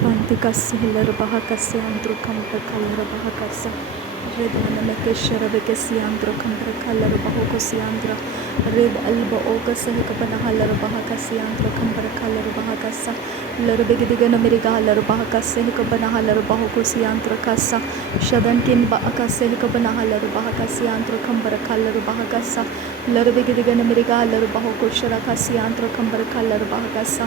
Bantikasi Larbahakasi Andru Kamprakalarbahakasa Red Anamekesharavekasi Andru Kamprakalarbahokosi Andra Red Alba Okasehikabanahalarabahakasi Andru Kamprakalarabahakasa Larbegidigana Mirigalarbahakasehikabanahalarbahokosi Andra Kasa Shadankin Baakasehikabanahalarabahakasi Andru Kamprakalarabahakasa Larbegidigana Mirigalarbahokosharakasi Andru Kamprakalarabahakasa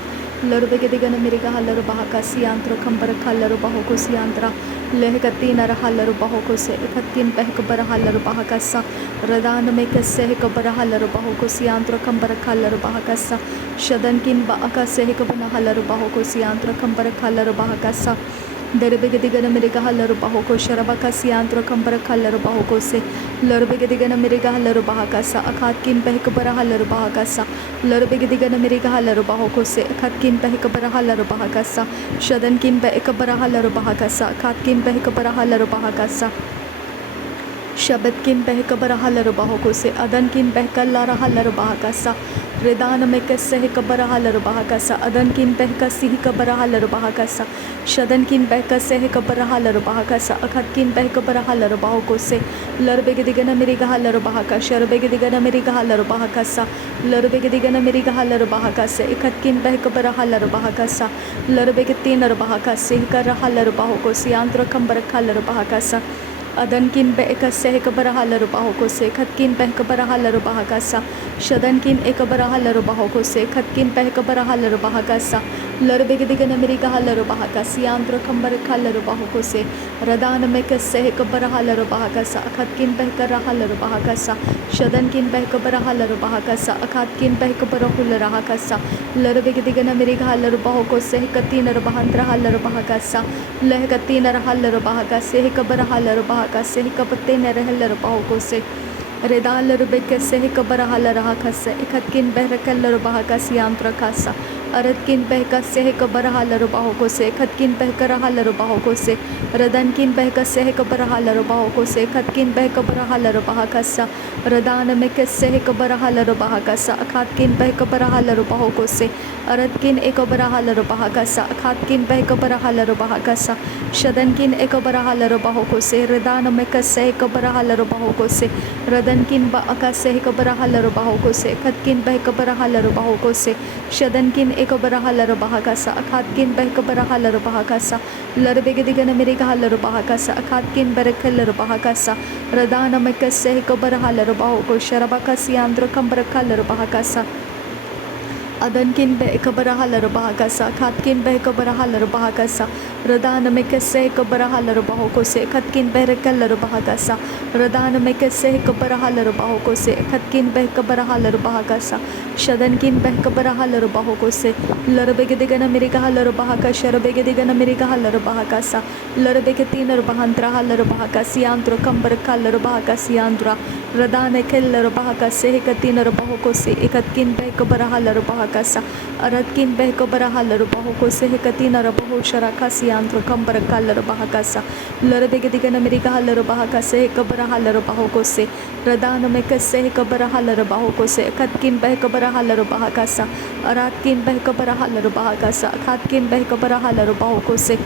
Larbegidigana Mirigalarbahakasi Andru Kamprakalarbahokosi Andra Lehkatin Arahalarabahokose Ekatin Behkabarahalarabahakasa Radan Mekasehikabarahalarbahokosi Andru Kamprakalarabahakasa Shadankin Baakasehikabanahalarbahokosi Andru Kamprakalarabahakasa Derbegidigana Mirigalarbahoko Sharabakasi Andru Kamprakalarabahokose Larbegidigana Mirigalarbahakasa Akatkin Behkabarahalarabahakasa Larbegidigana Mirigalarbahokose Akatkin Behkabarahalarabahakasa Shadankin Behkabarahalarabahakasa Akatkin Behkabarahalarabahakasa Shabbatkin Behkabarahalarabahokose Adankin Behkalaраhalarabahakasa Redan Mekasehikabarahalarabahakasa Adankin Behkasihikabarahalarabahakasa Shadankin Behkasehikabarahalarabahakasa Akatkin Behkabarahalarabahokose Larbegidigana Mirigahalarabahaka Sharbegidigana Mirigahalarabahakasa Larbegidigana Mirigahalarabahakasa Ekatkin Behkabarahalarabahakasa Larbegitin Arbahakasa Hikarahalarabahokose Andru Kamprakalarabahakasa Adankin Behkasehikabarahalarabahokose Katkin Behkabarahalarabahakasa Shadankin Ekabarahalarabahokose Katkin Behkabarahalarabahakasa Larbegidigana Mirigahalarabahakasi Andru Kamprakalarabahokose Radan Mekasehikabarahalarabahakasa Akatkin Behkarahalarabahakasa Shadankin Behkabarahalarabahakasa Akatkin Behkabarahularahakasa Larbegidigana Mirigahalarabahokose Hikatin Arabahantrahalarabahakasa Lehkatin Arahalarabahakase Hikabarahalarabahakase Hikapatin Arahalarabahokose Redalarabekasehikabarahalarahakase Ekatkin Behkalalarabahakasi Antrakasa Aratkin Behkasehikabarahalarabahokose Katkin Behkarahalarabahokose Radankin Behkasehikabarahalarabahokose Katkin Behkabarahalarabahakasa Radana Mekasehikabarahalarabahakasa Akatkin Behkabarahalarabahokose Aratkin Ekabarahalarabahakasa Akatkin Behkabarahalarabahakasa Shadankin Ekabarahalarabahokose Radana Mekasehikabarahalarabahokose Radankin Baakasehikabarahalarabahokose Katkin Behkabarahalarabahokose Shadankin Ekabarahalarabahakasa Akatkin Behkabarahalarabahakasa Larbegidigana Mirigahalarabahakasa Akatkin Berekhalarabahakasa Radana Mekasehikabarahalarabahoko Sharabakasi Andru Kamprakalarabahakasa Adankin Behkabarahalarabahakasa Katkin Behkabarahalarabahakasa Radana Mekasehikabarahalarabahokose Katkin Berekhalarabahakasa Radana Mekasehikabarahalarabahokose Katkin Behkabarahalarabahakasa Shadankin Behkabarahalarabahokose Larbegidigana Mirigahalarabahaka Sharabegidigana Mirigahalarabahakasa Larbegitin Arabahantrahalarabahakasi Andru Kamprakalarabahakasi Andra Radana Kellarabahakase Hikatin Arabahokose Ekatkin Behkabarahalarabahakasa Aratkin Behkabarahalarabahokose Hikatin Arabahosharakasi Andru Kamprakalarabahakasa Larbegidigana Mirigahalarabahakase Hikabarahalarabahokose Radana Mekasehikabarahalarabahokose Katkin Behkabarahalarabahakasa Aratkin Behkabarahalarabahakasa Katkin Behkabarahalarabahokose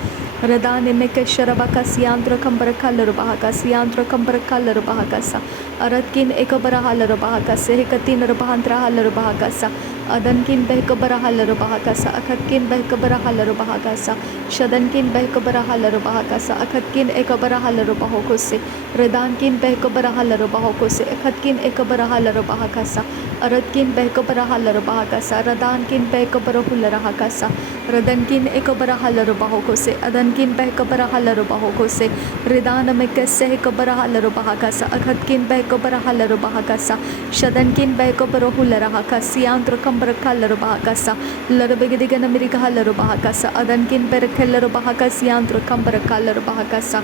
Radane Mekasharabakasi Andru Kamprakalarabahakasi Andru Kamprakalarabahakasa Aratkin Ekabarahalarabahakase Hikatin Arabahantrahalarabahakasa Adankin Behkabarahalarabahakasa Akatkin Behkabarahalarabahakasa Shadankin Behkabarahalarabahakasa Akatkin Ekabarahalarabahokose Radankin Behkabarahalarabahokose Akatkin Ekabarahalarabahakasa Aratkin Behkabarahalarabahakasa Radankin Behkabarahularahakasa Radankin Ekabarahalarabahokose Adankin Behkabarahalarabahokose Ridana Mekasehikabarahalarabahakasa Akatkin Behkabarahalarabahakasa Shadankin Behkabarahularahakasi Andru Kamprakalarabahakasa Larbegidigana Mirigahalarabahakasa Adankin Berekhalarabahakasi Andru Kamprakalarabahakasa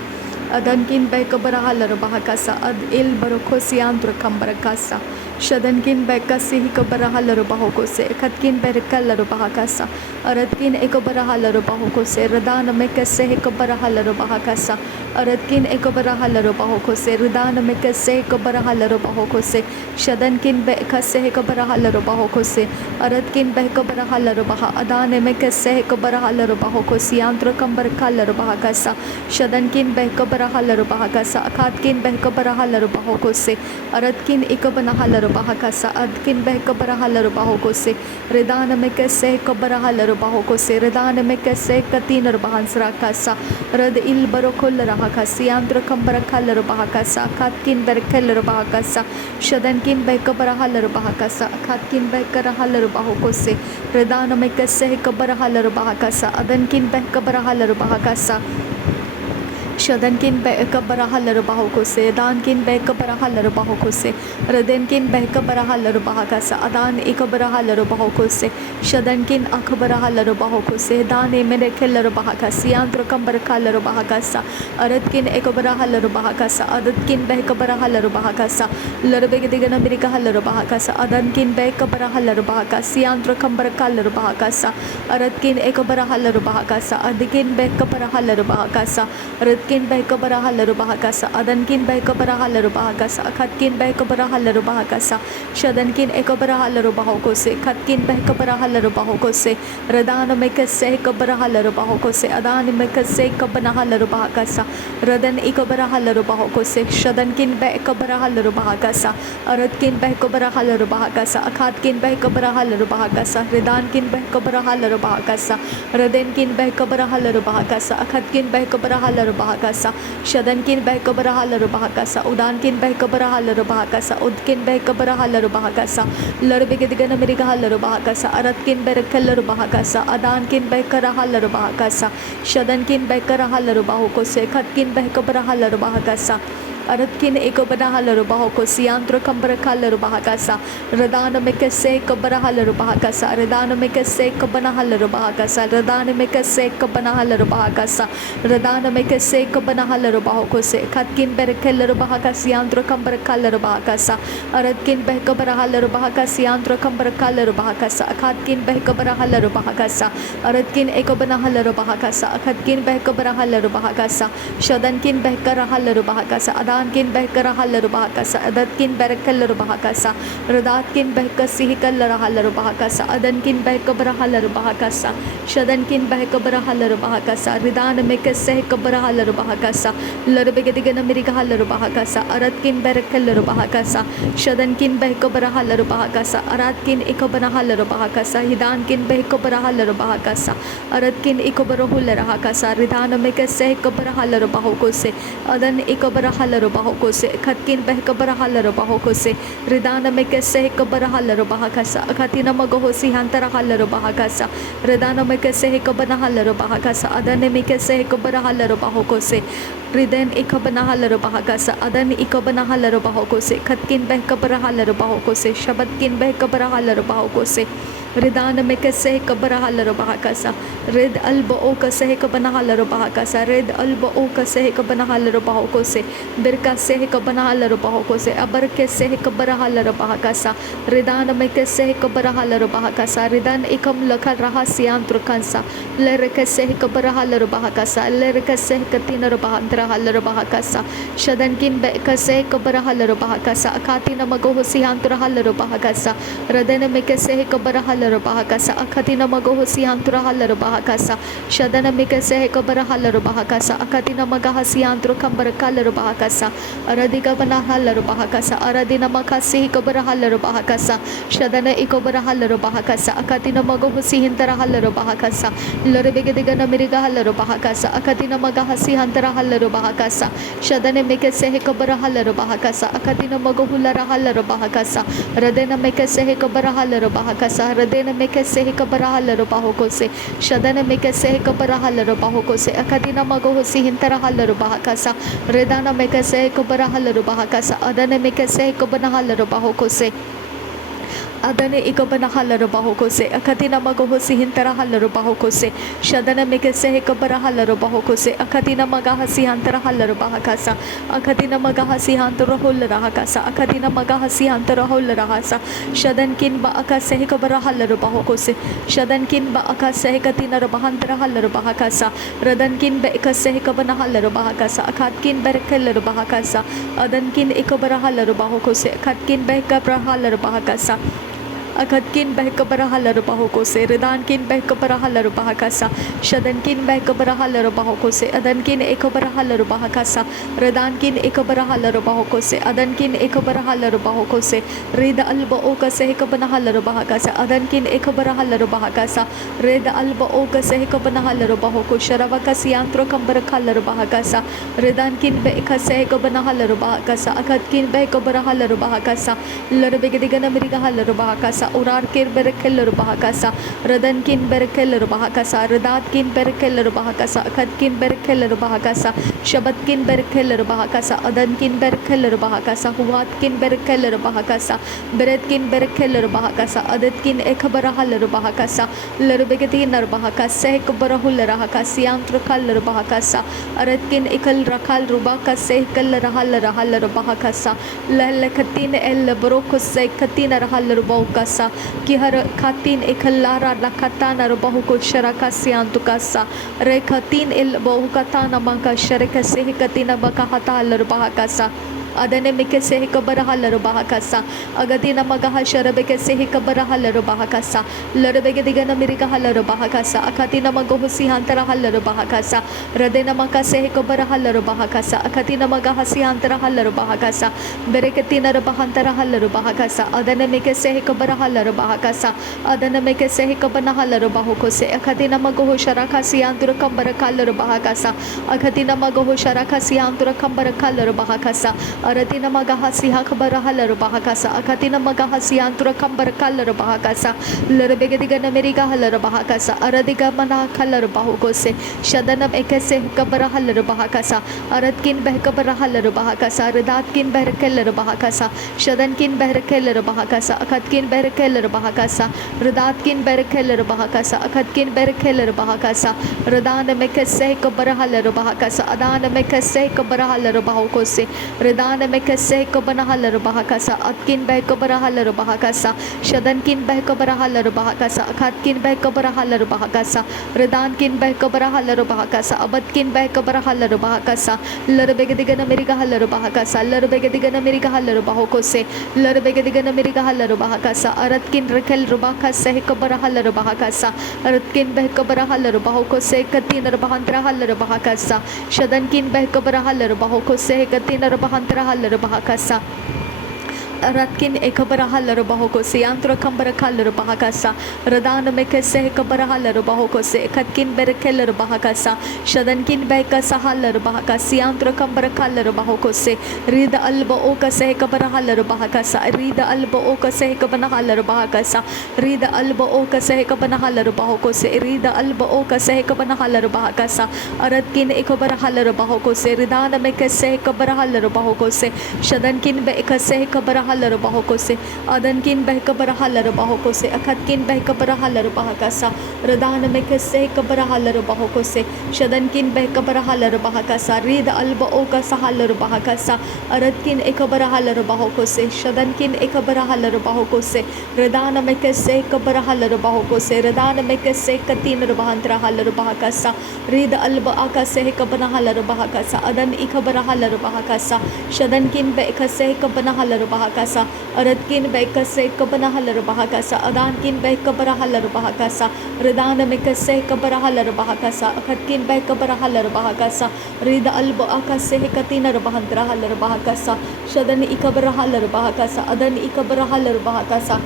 Adankin Behkabarahalarabahakasa Ad Il Barokosi Andru Kamprakalarabahakasa Shadankin bekasi hikabarahala rubahokose, Katkin berkala rubahakasa, Aratkin ekobarahala rubahokose, Radana mekase hikabarahala rubahakasa, Aratkin ekobarahala rubahokose, Radana mekase hikabarahala rubahokose, Shadankin bekase hikabarahala rubahokose, Aratkin bekabarahala rubaha, Adane mekase hikabarahala rubahokose, Yantra kambarkala rubahakasa, Shadankin bekabarahala rubahakasa, Akatkin bekabarahala rubahokose, Aratkin ikabanahala rubahakasa, Adkin bekabarahala rubahokose, Redana mekase kabarahala rubahokose, Redana mekase katina rubahansrakasa, Rad il barokol rahakasi, Andra kambarakala rubahakasa, Akatkin berkel rubahakasa, Shadankin bekabarahala rubahakasa, Akatkin bekarahala rubahokose, Redana mekase kabarahala rubahakasa, Adankin bekabarahala rubahakasa, Shadankin bekabarahala rubahokose, Dankin bekabarahala rubahokose, Radenkin bekabarahala rubahakasa, Adan ikabarahala rubahokose, Shadankin akabarahala rubahokose, Dane merekel rubahakasi, Andra kambarakala rubahakasa, Aratkin ekabarahala rubahakasa, Adatkin bekabarahala rubahakasa, Larbegdigana mirikahala rubahakasa, Adankin bekabarahala rubahakasi, Andra kambarakala rubahakasa, Aratkin ekabarahala rubahakasa, Adikin bekabarahala rubahakasa, Kin bekabarahala rubahakasa, Adankin bekabarahala rubahakasa, Akatkin bekabarahala rubahakasa, Shadankin ekabarahala rubahokose, Katkin bekabarahala rubahokose, Radana mekase kabarahala rubahokose, Adan mekase kabanahala rubahakasa, Radan ikabarahala rubahokose, Shadankin bekabarahala rubahakasa, Aratkin bekabarahala rubahakasa, Akatkin bekabarahala rubahakasa, Redankin bekabarahala rubahakasa, Radenkin bekabarahala rubahakasa, Akatkin bekabarahala rubahakasa, Shadankin bekabarahala rubahakasa, Udankin bekabarahala rubahakasa, Udkin bekabarahala rubahakasa, Larbigdigana mirigahala rubahakasa, Aratkin berekala rubahakasa, Adankin bekarahala rubahakasa, Shadankin bekarahala rubahokose, Katkin bekabarahala rubahakasa, Aratkin ekabarahala rubahokose, Andra kambarakala rubahakasa, Radana mekase kabarahala rubahakasa, Radana mekase kabanahala rubahakasa, Radana mekase kabanahala rubahakasa, Radana mekase kabanahala rubahokose, Katkin berekala rubahakasi, Andra kambarakala rubahakasa, Aratkin bekabarahala rubahakasi, Andra kambarakala rubahakasa, Akatkin bekabarahala rubahakasa, Aratkin ekabanahala rubahakasa, Akatkin bekabarahala rubahakasa, Shadankin bekarahala rubahakasa, Adankin bekarahala rubahakasa, Adatkin berekala rubahakasa, Radatkin bekasi hikala rubahakasa, Adankin bekabarahala rubahakasa, Shadankin bekabarahala rubahakasa, Ridana mekase kabarahala rubahakasa, Larbegadigana mirigahala rubahakasa, Aratkin berekala rubahakasa, Shadankin bekabarahala rubahakasa, Aratkin ikabanahala rubahakasa, Hidankin bekabarahala rubahakasa, Aratkin ikabarahula rahakasa, Ridana mekase kabarahala rubahokose, Adan ikabarahala rubahokose, Katkin bekabarahala rubahokose, Ridana mekase kabarahala rubahakasa, Akatina magahosi hantarahala rubahakasa, Ridana mekase kabanahala rubahakasa, Adane mekase kabarahala rubahokose, Riden ikabanahala rubahakasa, Adan ikabanahala rubahokose, Katkin bekabarahala rubahokose, Shabatkin bekabarahala rubahokose, Ridana mekase kabarahala rubahakasa, Red alba o kase kabanahala rubahakasa, Red alba o kase kabanahala rubahokose, Birka se kabanahala rubahokose, Abarke se kabarahala rubahakasa, Ridana mekase kabarahala rubahakasa, Ridan ikam lakal rahasyantra kansa, Lerke se kabarahala rubahakasa, Lerke se katina rubahantrahala rubahakasa, Shadankin bekase kabarahala rubahakasa, Akatina magohosihantrahala rubahakasa, Radana mekase kabarahala rubahakasa, Akatina magohosihantrahala rubahakasa, Shadana mekase kabarahala rubahakasa, Akatina magahasyantra kambarakala rubahakasa, Aradika banahala rubahakasa, Aradina makasi kabarahala rubahakasa, Shadana ikobarahala rubahakasa, Akatina magohosihintarahala rubahakasa, Lorbegadigana mirigahala rubahakasa, Akatina magahasihantarahala rubahakasa, Shadana mekase kabarahala rubahakasa, Akatina magohularahala rubahakasa, Radena mekase kabarahala rubahakasa, Radena mekase kabarahala rubahokose, Shadana mekase kabarahala rubahokose, Akatina magohosihintarahala rubahakasa, Redana mekase kabarahala rubahakasa, Adana mekase kabanahala rubahokose, Adane ikabana halaro bahoko se akatina magaho sihintara halaro bahoko se shadana meke se hekabara halaro bahoko se akatina magaha sihantara halaro bahakasa akatina magaha sihantara hollara hakasa akatina magaha sihantara hollara hasa shadan kin ba akase hekabara halaro bahoko se shadan kin ba akase hekatina bahantara halaro bahakasa radan kin ba ikase hekabana halaro bahakasa akat kin berkelaro bahakasa adan kin ikabara halaro bahoko se akat kin ba hekabara halaro bahakasa akatkin behkabara halaro bahoko se ridankin behkabara halaro bahakasa shadankin behkabara halaro bahoko se adankin ekabara halaro bahakasa ridankin ekabara halaro bahoko se adankin ekabara halaro bahoko se rida alba oka se hekabana halaro bahakasa adankin ekabara halaro bahakasa rida alba oka se hekabana halaro bahoko sharavaka siyantro kambara halaro bahakasa ridankin behka se hekabana halaro bahakasa akatkin behkabara halaro bahakasa larbegediga namriga halaro bahakasa urar kir berkeller bahakasa radan kin berkeller bahakasa radat kin berkeller bahakasa akad kin berkeller bahakasa shabat kin berkeller bahakasa adan kin berkeller bahakasa huat kin berkeller bahakasa beret kin berkeller bahakasa adat kin ekhabara haller bahakasa lerbegati nar bahakasa ekbara huller bahakasa yantr kaller bahakasa arat kin ekal rakal rubaka se kaller haller bahakasa lelkatin el brokos se katina haller bahakasa कि हर खातीन एकल्लारा लखतान र बहु को शरका सियांतुकासा रे खातीन इल बहु कथा नमका शरक से कतीन बका हता लर बहाकासा adane meke sehi kabara halaro bahakasa agati namagaha sharabeke sehi kabara halaro bahakasa larabege digana mirika halaro bahakasa akati namagohu sihantara halaro bahakasa rade namaka sehi kabara halaro bahakasa akati namagaha sihantara halaro bahakasa bereketi nar bahantara halaro bahakasa adane meke sehi kabara halaro bahakasa adane meke sehi kabana halaro bahokose akati namagohu sharaka siyantura kambara kalaro bahakasa akati namagohu sharaka siyantura kambara kalaro bahakasa aratina magaha siha khabara halaro bahakasa akatina magaha siyantura kambara kalaro bahakasa larbege digana meriga halaro bahakasa aradiga mana kalaro bahokose shadanam ekase kabara halaro bahakasa aratkin behkabara halaro bahakasa radatkin behkelaro bahakasa shadankin behkelaro bahakasa akatkin behkelaro bahakasa radatkin behkelaro bahakasa akatkin behkelaro bahakasa radana mekase kabara halaro bahakasa adana mekase kabara halaro bahokose radana mekase kabana halaro bahakasa atkin behkabara halaro bahakasa shadankin behkabara halaro bahakasa akatkin behkabara halaro bahakasa radankin behkabara halaro bahakasa abatkin behkabara halaro bahakasa larbege digana meriga halaro bahakasa larbege digana meriga halaro bahokose larbege digana meriga halaro bahakasa aratkin rekel rubakasa hekabara halaro bahakasa aratkin behkabara halaro bahokose katin bahantra halaro bahakasa shadankin behkabara halaro bahokose katin bahantra halaro bahakasa ratkin ekabara halaro bahokose yantra kambara kalaro bahakasa radana mekase ekabara halaro bahokose katkin berkelaro bahakasa shadankin bekasa halaro bahakasa yantra kambara kalaro bahokose rida alba okase ekabara halaro bahakasa rida alba okase ekabana halaro bahakasa rida alba okase ekabana halaro bahokose rida alba okase ekabana halaro bahakasa aratkin ekabara halaro bahokose ridana mekase ekabara halaro bahokose shadankin bekase ekabara halaro bahokose adankin behkabara halaro bahokose akatkin behkabara halaro bahakasa radana mekase ekabara halaro bahokose shadankin behkabara halaro bahakasa rida alba okasa halaro bahakasa aratkin ekabara halaro bahokose shadankin ekabara halaro bahokose radana mekase ekabara halaro bahokose radana mekase katin bahantra halaro bahakasa rida alba akase ekabana halaro bahakasa adan ekabara halaro bahakasa shadankin bekase ekabana halaro bahakasa aratkin bekase ekabana halaro bahakasa adankin bekabara halaro bahakasa radana mekase ekabara halaro bahakasa akatkin bekabara halaro bahakasa rida alba akase ekatina bahantra halaro bahakasa shadan ekabara halaro bahakasa adan ekabara halaro bahakasa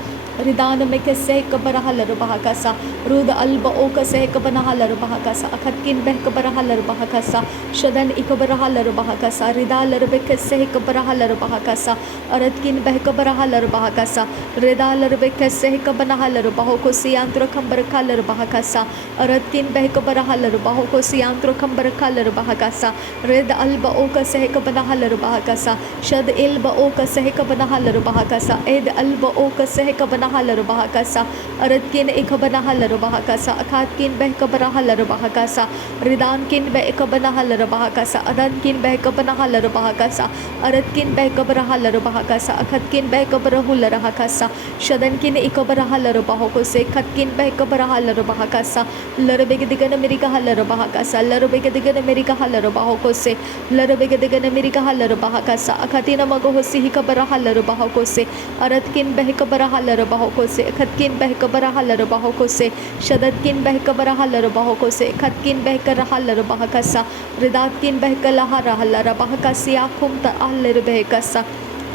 ridana mekase ekabara halaro bahakasa ruda alba okase ekabana halaro bahakasa akatkin behkabara halaro bahakasa shadan ekabara halaro bahakasa rida larbekase ekabara halaro bahakasa aratkin behkabara halaro bahakasa rida larbekase ekabana halaro bahokose yantra kambara kalaro bahakasa aratkin behkabara halaro bahokose yantra kambara kalaro bahakasa rida alba okase ekabana halaro bahakasa shad ilba okase ekabana halaro bahakasa ed alba okase ekabana हल्लर बहकसा अरद किन एक बना हल्लर बहकसा अखात किन बह कबरा हल्लर बहकसा रिदान किन बह एक बना हल्लर बहकसा अदन किन बह कबना हल्लर बहकसा अरद किन बह कबरा हल्लर बहकसा अखत किन बह कबर हुल्लर हकसा शदन किन एक बरा हल्लर बहको से खत किन बह कबरा हल्लर बहकसा लरबेग दिगन मेरी का हल्लर बहकसा लरबेग दिगन मेरी का हल्लर बहको से लरबेग दिगन मेरी का हल्लर बहकसा अखतिन मगो होसी ही कबरा हल्लर बहको से अरद किन बह कबरा हल्लर बहको से खत किन बह कबरा हल्लर बहको से शदद किन बह कबरा हल्लर बहको से खत किन बह कर हल्लर बहकसा रिदात किन बह कलहा हल्लर बहकसी आखुम त हल्लर बहकसा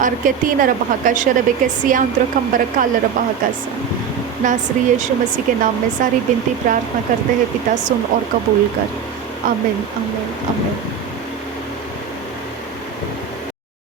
और के तीन रबहका शरब के सियांत्र कंबर कालर बहकसा। नासरी यीशु मसीह के नाम में सारी विनती प्रार्थना करते हैं पिता, सुन और कबूल कर। आमीन आमीन आमीन।